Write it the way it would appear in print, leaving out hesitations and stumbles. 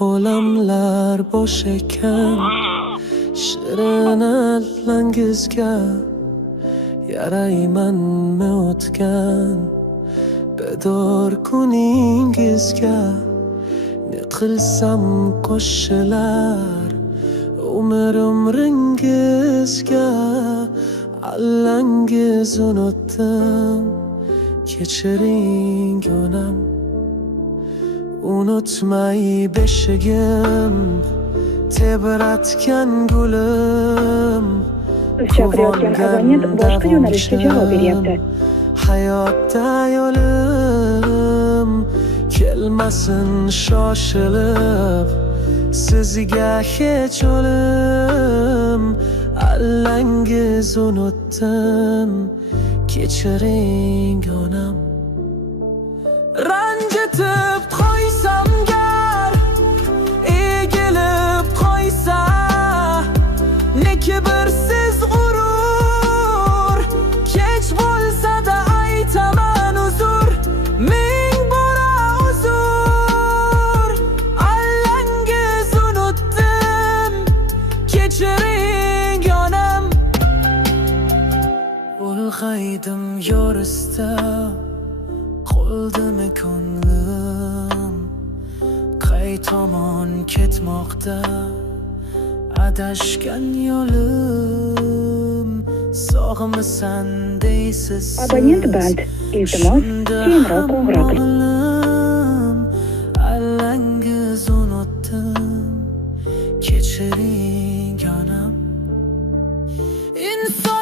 olamlar bosh ekan, shirin alangizga yaraymanmi o'tgan bedor kuningizga. Ne qilsam qo'shilar umringizga, allangiz unutdim, kechiring onam. Unutmay beshigim, tebratgan gulim, Chaqirayotgan abonent boshqa yo'nalishga javob beryapti. Hayotda yo'lim kelmasin shoshilib, sizga hech o'lim, allangiz unutdim, kechiring onam. Ranjitib qo'ysam gar, egilib qo'ysa, ne kibrsiz g'urur, kech bo'lsa-da aytaman uzr, ming bora uzr, allangiz unutdim, kechiring onam. Ulg'aydim yorisda, qoldimi ko'nglim, qay tomon ketmoqda adashgan yo'lim. Sog'misan deysiz, Abonent band. Iltimos, keyinroq qo'ng'iroq qiling. Allangiz unutdim, kechiring onam. Inson